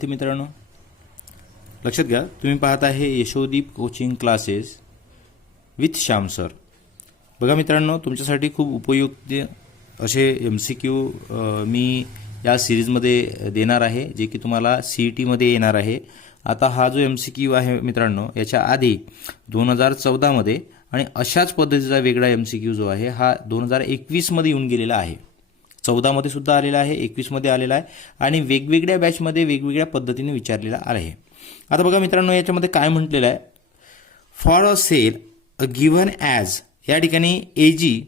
विद्यार्थी मित्रांनो, लक्षात घ्या, तुम्ही पाहत आहे Yashodeep coaching classes with Shyam sir. बघा मित्रांनो, तुमच्यासाठी खूप उपयुक्त असे MCQ मी या सिरीजमध्ये देणार आहे, जे की तुम्हाला CET मध्ये येणार आहे. आता हा जो MCQ आहे मित्रांनो, याच्या आधी 2014 मध्ये आणि अशाच पद्धतीचा वेगळा MCQ जो आहे हा 2021 मध्ये येऊन गेलेला आहे. 14 मध्ये सुद्धा आलेला आहे, 21 मध्ये आलेला आहे आणि वेगवेगळ्या बॅचमध्ये वेगवेगळ्या पद्धतीने विचारलेला आहे. आता बघा मित्रांनो, याच्यामध्ये काय म्हटलेलं आहे, for a cell given as, या ठिकाणी AG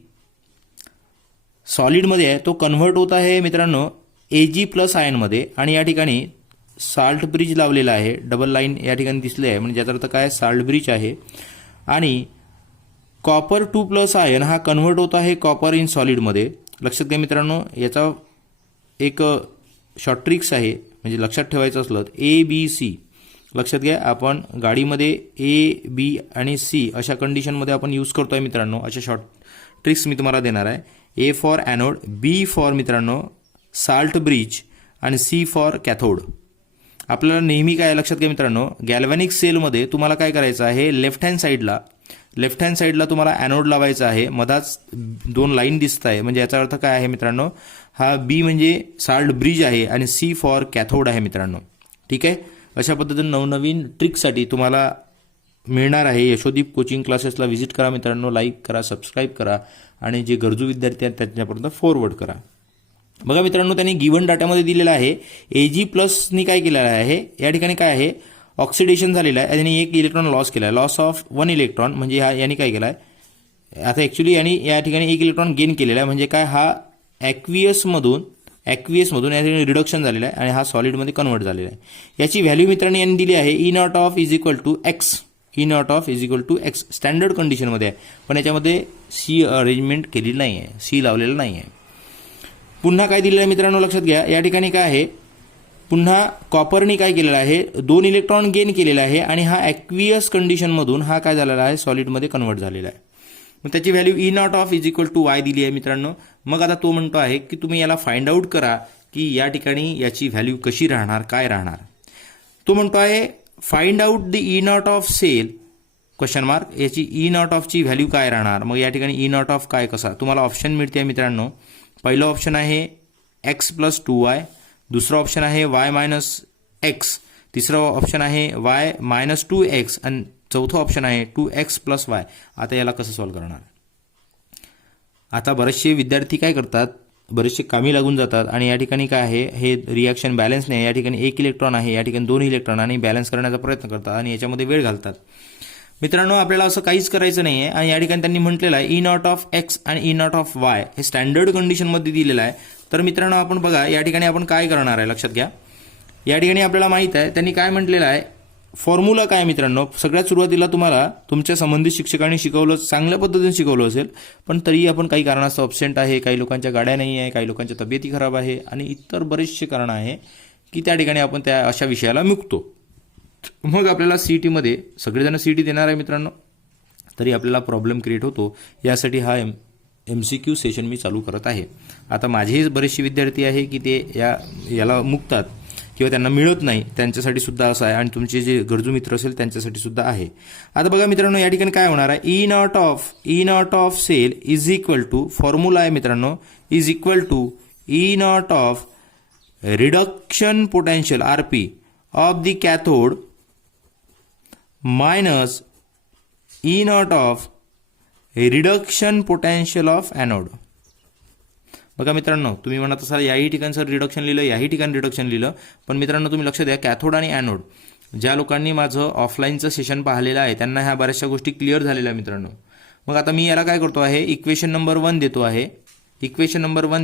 सॉलिडमध्ये आहे, तो कन्व्हर्ट होत आहे मित्रांनो AG प्लस आयनमध्ये. आणि या ठिकाणी साल्ट ब्रिज लावलेला आहे, डबल लाईन या ठिकाणी दिसले आहे, म्हणजे याचा अर्थ काय, साल्ट ब्रिज आहे. आणि कॉपर 2 प्लस आयन हा कन्व्हर्ट होत आहे कॉपर इन सॉलिडमध्ये. लक्षात घ्या मित्रांनो, याचा एक शॉर्ट ट्रिक्स आहे, म्हणजे लक्षात ठेवायचं असलं ABC. लक्षात घ्या, आपण गाडीमध्ये A, B आणि C अशा कंडिशनमध्ये आपण यूज करतोय मित्रांनो. अशा शॉर्ट ट्रिक्स मी तुम्हाला देणार आहे. A for anode, B for मित्रांनो साल्ट ब्रिज आणि C फॉर कॅथोड. आपल्याला नेहमी काय लक्षात घ्या मित्रांनो, गॅल्व्हॅनिक सेलमध्ये तुम्हाला काय करायचं आहे, लेफ्ट हँड साईडला तुम्हाला ॲनोड लावायचा आहे. मधाच 2 लाईन दिसत आहे, म्हणजे याचा अर्थ काय आहे मित्रांनो, हा B म्हणजे साल्ट ब्रिज आहे आणि C फॉर कॅथोड आहे मित्रांनो. ठीक आहे, अशा पद्धतीने नवनवीन ट्रिकसाठी तुम्हाला मिळणार आहे. यशोदीप कोचिंग क्लासेसला व्हिजिट करा मित्रांनो, लाईक करा, सबस्क्राईब करा आणि जे गरजू विद्यार्थी आहेत त्यांच्यापर्यंत फॉरवर्ड करा. बघा मित्रांनो, त्यांनी गिव्हन डाटामध्ये दिलेला आहे AG प्लसनी काय केलेलं आहे, या ठिकाणी काय आहे, ऑक्सिडेशन झालेलं आहे, त्यांनी 1 इलेक्ट्रॉन लॉस केला आहे, लॉस ऑफ 1 इलेक्ट्रॉन. म्हणजे यांनी काय केलं आहे, आता ॲक्च्युली यांनी या ठिकाणी 1 इलेक्ट्रॉन गेन केलेला आहे, म्हणजे काय, हा ॲक्वियसमधून या ठिकाणी रिडक्शन झालेला आहे आणि हा सॉलिडमध्ये कन्वर्ट झालेला आहे. याची व्हॅल्यू मित्रांनो यांनी दिली आहे E0 of is equal to X. E0 of is equal to X standard कंडिशनमध्ये आहे, पण याच्यामध्ये C अरेंजमेंट केलेली नाही आहे, C लावलेलं नाही आहे. पुन्हा काय दिलेलं आहे मित्रांनो, लक्षात घ्या, या ठिकाणी काय आहे, पुन्हा कॉपरनी काय केलेलं आहे, 2 इलेक्ट्रॉन गेन केलेला आहे आणि हा ॲक्वियस कंडिशनमधून हा काय झालेला आहे, सॉलिडमध्ये कन्वर्ट झालेला आहे. मग त्याची value E0 of is equal to Y दिली आहे मित्रांनो. मग आता तो म्हणतो आहे की तुम्ही याला फाइंड आउट करा की या ठिकाणी याची व्हॅल्यू कशी राहणार, काय राहणार. तो म्हणतो आहे find out the E0 of cell question mark, याची E0 ऑफची व्हॅल्यू काय राहणार. मग या ठिकाणी E0 ऑफ काय कसा, तुम्हाला ऑप्शन मिळते मित्रांनो. पहिलं ऑप्शन आहे x प्लस 2y, दुसरं ऑप्शन आहे y मायनस x, तिसरं ऑप्शन आहे y मायनस 2x आणि चौथं ऑप्शन आहे 2x प्लस y. आता याला कसं सॉल्व्ह करणार. आता बरेचसे विद्यार्थी काय करतात, बरेचसे कामी लागून जातात आणि या ठिकाणी काय आहे, हे रिॲक्शन बॅलन्स नाही, या ठिकाणी 1 इलेक्ट्रॉन आहे, या ठिकाणी 2 इलेक्ट्रॉन आणि बॅलन्स करण्याचा प्रयत्न करतात आणि याच्यामध्ये वेळ घालतात. मित्रांनो, आपल्याला असं काहीच करायचं नाही आहे. आणि या ठिकाणी त्यांनी म्हटलेलं आहे E0 ऑफ x आणि E0 ऑफ y हे स्टँडर्ड कंडिशनमध्ये दिलेलं आहे. तर मित्रांनो, आपण बघा या ठिकाणी आपण काय करणार आहे, लक्षात घ्या, या ठिकाणी आपल्याला माहित आहे त्यांनी काय म्हटलेलं आहे, फॉर्म्युला काय मित्रांनो, सगळ्यात सुरुवातीला तुम्हाला तुमच्या संबंधित शिक्षकांनी शिकवलं, चांगल्या पद्धतीने शिकवलं असेल, पण तरी आपण काही कारणास्तव अब्सेंट आहे, काही लोकांच्या गाड्या नाही आहे, काही लोकांच्या तब्येती खराब आहे आणि इतर बरेचसे कारण आहे की त्या ठिकाणी आपण त्या अशा विषयाला मुकतो. मग आपल्याला CET मध्ये सगळेजण CET देणार आहे मित्रांनो, तरी आपल्याला प्रॉब्लेम क्रिएट होतो. यासाठी हा MCQ सेशन मी चालू करत आहे. आता माझेही बरेचसे विद्यार्थी आहे की ते याला मुकतात किंवा त्यांना मिळत नाही, त्यांच्यासाठी सुद्धा असं आहे आणि तुमचे जे गरजू मित्र असेल त्यांच्यासाठी सुद्धा आहे. आता बघा मित्रांनो, या ठिकाणी काय होणार आहे, E0 of cell is equal to, formula आहे मित्रांनो, is equal to E0 of reduction potential RP of the cathode minus E0 of reduction potential of anode. बघा मित्रांनो, तुम्ही म्हणत असाल याही ठिकाणी सर रिडक्शन लिहिलं, याही ठिकाणी रिडक्शन लिहिलं, पण मित्रांनो तुम्ही लक्ष द्या, कॅथोड आणि ॲनोड ज्या लोकांनी माझं ऑफलाईनचं सेशन पाहिलेलं आहे त्यांना ह्या बऱ्याचशा गोष्टी क्लिअर झालेल्या मित्रांनो. मग आता मी याला काय करतो आहे, इक्वेशन नंबर 1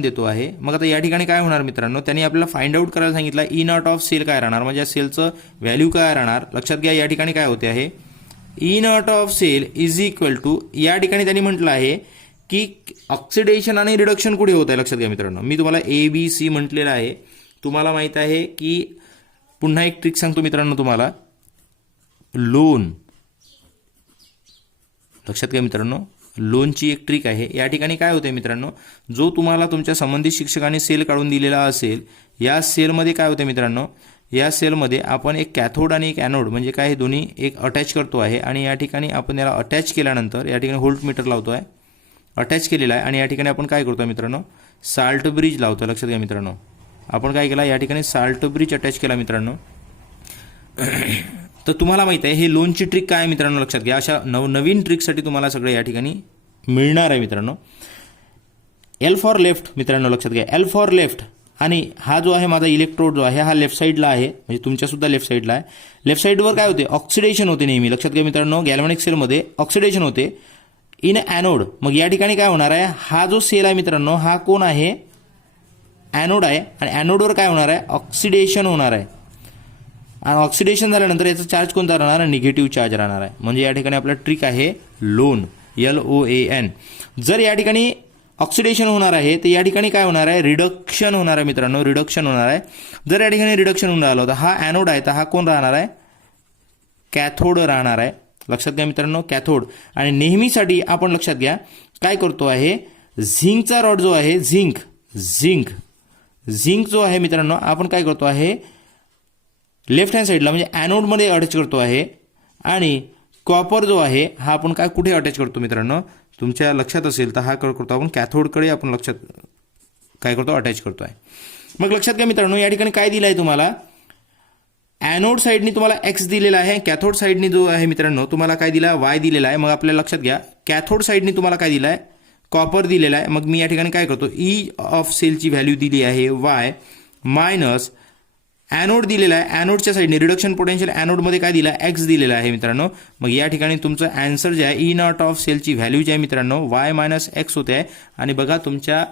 देतो आहे. मग आता या ठिकाणी काय होणार मित्रांनो, त्यांनी आपल्याला फाइंड आउट करायला सांगितलं E0 ऑफ सेल काय राहणार, म्हणजे या सेलचं व्हॅल्यू काय राहणार. लक्षात घ्या, या ठिकाणी काय होते आहे, E0 of cell is equal to, या ठिकाणी त्यांनी म्हटलं आहे की ऑक्सिडेशन आणि रिडक्शन कुठे होत आहे. लक्षात घ्या मित्रांनो, मी तुम्हाला ABC म्हटलेलं आहे. तुम्हाला माहित आहे की पुन्हा एक ट्रिक सांगतो मित्रांनो तुम्हाला, लोन. लक्षात घ्या मित्रांनो, लोनची एक ट्रिक आहे. या ठिकाणी काय होते मित्रांनो, जो तुम्हाला तुमच्या संबंधित शिक्षकांनी सेल काढून दिलेला असेल, या सेलमध्ये काय होते मित्रांनो, या सेलमध्ये आपण एक कॅथोड आणि एक ॲनोड म्हणजे काय हे दोन्ही एक अटॅच करतो आहे आणि या ठिकाणी आपण याला अटॅच केल्यानंतर या ठिकाणी व्होल्टमीटर लावतो आहे, अटॅच केलेला आहे आणि या ठिकाणी आपण काय करतो मित्रांनो, साल्ट ब्रिज लावतो. लक्षात घ्या मित्रांनो, आपण काय केला या ठिकाणी साल्ट ब्रिज अटॅच केला मित्रांनो. तर तुम्हाला माहिती आहे हे लोनची ट्रिक काय आहे मित्रांनो, लक्षात घ्या. अशा नवीन ट्रिकसाठी तुम्हाला सगळं या ठिकाणी मिळणार आहे मित्रांनो. एल फॉर लेफ्ट मित्रांनो, लक्षात घ्या, एल फॉर लेफ्ट. आणि हा जो आहे माझा इलेक्ट्रोड जो आहे हा लेफ्ट साईडला आहे, म्हणजे तुमच्यासुद्धा लेफ्ट साईडला आहे. लेफ्ट साईडवर काय होते, ऑक्सिडेशन होते नेहमी. लक्षात घ्या मित्रांनो, गॅल्व्हॅनिक सेलमध्ये ऑक्सिडेशन होते इन ॲनोड. मग या ठिकाणी काय होणार आहे, हा जो सेल आहे मित्रांनो हा कोण आहे, ॲनोड आहे. आणि ॲनोडवर काय होणार आहे, ऑक्सिडेशन होणार आहे. आणि ऑक्सिडेशन झाल्यानंतर याचा चार्ज कोणता राहणार आहे, निगेटिव्ह चार्ज राहणार आहे. म्हणजे या ठिकाणी आपला ट्रिक आहे लोन, LOAN. जर या ठिकाणी ऑक्सिडेशन होणार आहे तर या ठिकाणी काय होणार आहे, रिडक्शन होणार आहे मित्रांनो, रिडक्शन होणार आहे. जर या ठिकाणी रिडक्शन होऊन राहिलं तर हा ॲनोड आहे तर हा कोण राहणार आहे, कॅथोड राहणार आहे. लक्षात घ्या मित्रांनो, कॅथोड. आणि नेहमीसाठी आपण लक्षात घ्या काय करतो आहे, झिंकचा रॉड जो आहे, झिंक जो आहे मित्रांनो, आपण काय करतो आहे लेफ्ट हँड साईडला म्हणजे ॲनोडमध्ये अटॅच करतो आहे. आणि कॉपर जो आहे हा आपण काय कुठे अटॅच करतो मित्रांनो, तुमच्या लक्षात असेल तर हा करतो आपण कॅथोडकडे आपण लक्षात काय करतो, अटॅच करतो आहे. मग लक्षात घ्या मित्रांनो, या ठिकाणी काय दिलं आहे तुम्हाला, ॲनोड साईडनी तुम्हाला एक्स दिलेला आहे, कॅथोड साईडनी जो आहे मित्रांनो तुम्हाला काय दिला, वाय दिलेला आहे. मग आपल्याला लक्षात घ्या कॅथोड साईडनी तुम्हाला काय दिलं आहे, कॉपर दिलेला आहे. मग मी या ठिकाणी काय करतो, ई ऑफ सेलची व्हॅल्यू दिली आहे वाय मायनस ॲनोड दिलेला आहे, ॲनोडच्या साईडने रिडक्शन पोटेन्शियल ॲनोडमध्ये काय दिला आहे, एक्स दिलेला आहे मित्रांनो. मग या ठिकाणी तुमचं ॲन्सर जे आहे ई नॉट ऑफ सेलची व्हॅल्यू जी आहे मित्रांनो वाय मायनस एक्स होते आहे. आणि बघा तुमच्या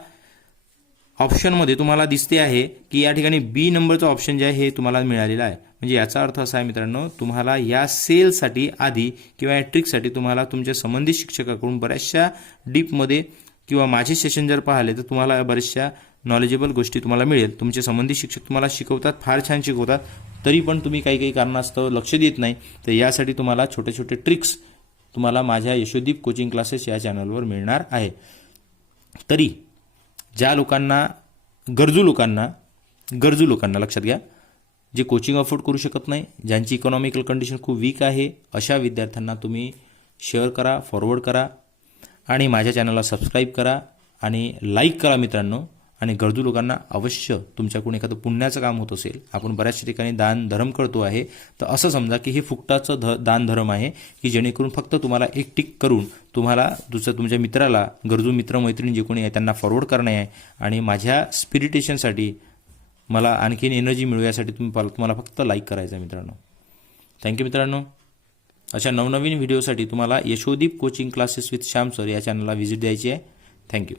ऑप्शनमध्ये तुम्हाला दिसते आहे की या ठिकाणी बी नंबरचं ऑप्शन जे आहे हे तुम्हाला मिळालेलं आहे. म्हणजे याचा अर्थ असा आहे मित्रांनो, तुम्हाला या सेलसाठी आधी किंवा या ट्रिकसाठी तुम्हाला तुमच्या संबंधित शिक्षकाकडून बऱ्याचशा डीपमध्ये किंवा माझे सेशन जर पाहिले तर तुम्हाला बऱ्याचशा नॉलेजेबल गोष्टी तुम्हाला मिळेल. तुमचे संबंधित शिक्षक तुम्हाला शिकवतात, फार छान शिकवतात, तरी पण तुम्ही काही कारणास्तव लक्ष देत नाही. तर यासाठी तुम्हाला छोटे छोटे ट्रिक्स तुम्हाला माझ्या यशोदीप कोचिंग क्लासेस या चॅनलवर मिळणार आहे. तरी ज्या लोकांना गरजू लोकांना लक्षात घ्या, जे कोचिंग अफोर्ड करू शकत नाही, ज्यांची इकॉनॉमिकल कंडिशन खूप वीक आहे, अशा विद्यार्थ्यांना तुम्ही शेअर करा, फॉरवर्ड करा आणि माझ्या चॅनलला सबस्क्राईब करा आणि लाईक करा मित्रांनो. आणि गरजू लोकांना अवश्य तुमच्याकडून एखादं पुण्याचं काम होत असेल, आपण बऱ्याचशा ठिकाणी दान धर्म करतो आहे, तर असं समजा की हे फुकटाचं दान धर्म आहे की जेणेकरून फक्त तुम्हाला एक टिक करून तुम्हाला तुमच्या मित्राला, गरजू मित्रमैत्रिणी जे कोणी आहे त्यांना फॉरवर्ड करणे आहे. आणि माझ्या स्पिरिटेशनसाठी मला आणखीन एनर्जी मिळू यासाठी तुम्हाला फक्त लाईक करायचं आहे मित्रांनो. थँक्यू मित्रांनो. अशा नवनवीन व्हिडिओसाठी तुम्हाला Yashodeep coaching classes with Shyam sir या चॅनलला व्हिजिट द्यायची आहे. थँक्यू.